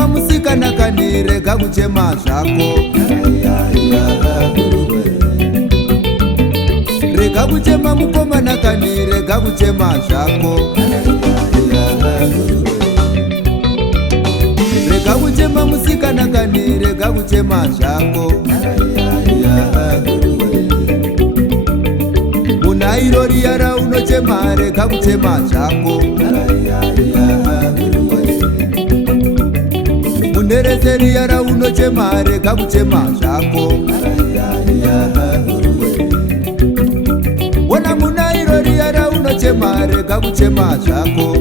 kuchema musikana kani rega kuchema zvako. Rega kuchema mukomana kani rega kuchema zvako. Rega kuchema musikana kani rega kuchema zvako. Munairo riyara unochema rega kuchema zvako. Munereze riyara unochema rega kuchema zvako. Wona munairo riyara unochema rega kuchema zvako.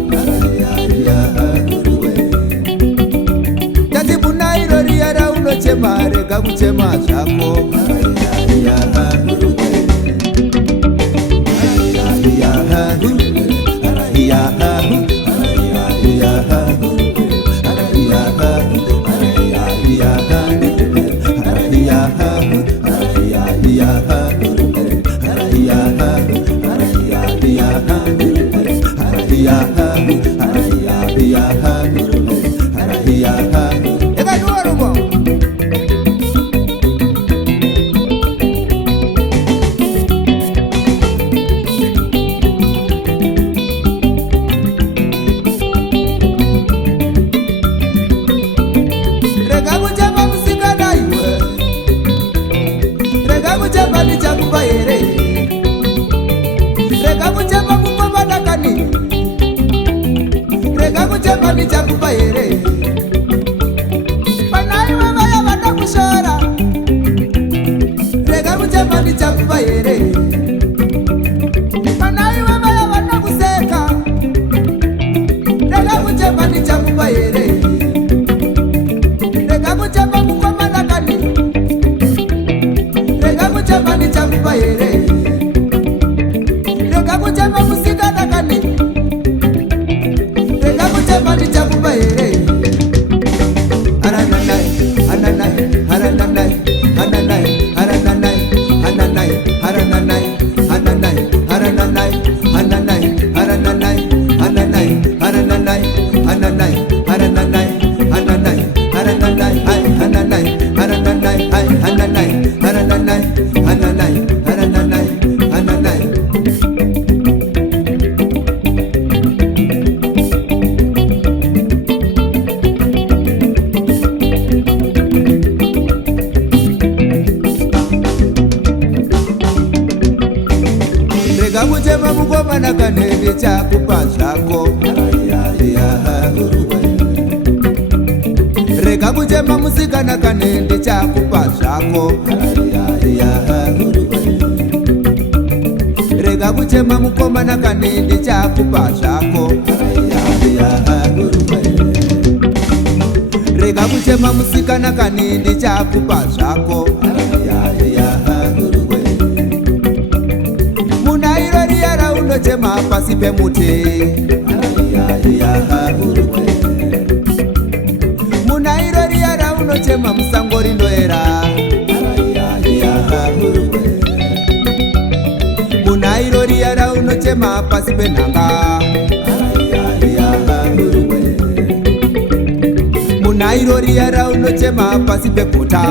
Tati munairo riyara unochema rega kuchema zvako. Rega kuchema mukomana kane chakupa zvako. Rega kuchema musikana kane chakupa zvako. Rega kuchema mukomana kane chakupa zvako. Rega kuchema musikana kane chakupa zvako. Munairo riyara unochema pasi pemuti. Munairo riyara unochema musango rinoera. Munairo riyara unochema pasi penhanga. Munairo riyara unochema pasi pegota.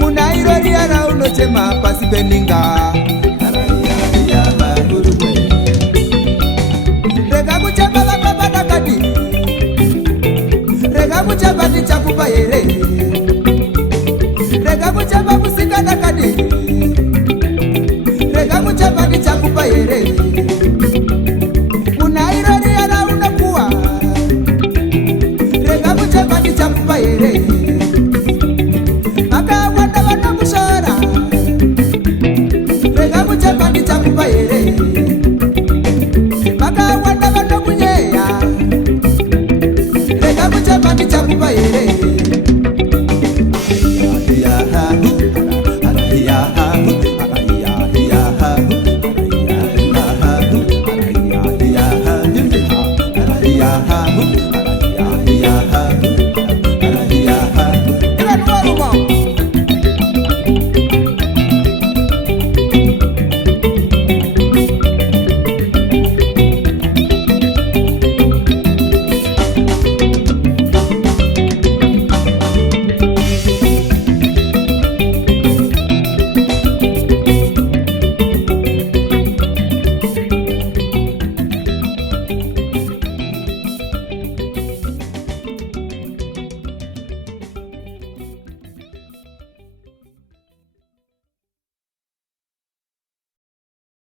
Munairo riyara unochema pasi peninga.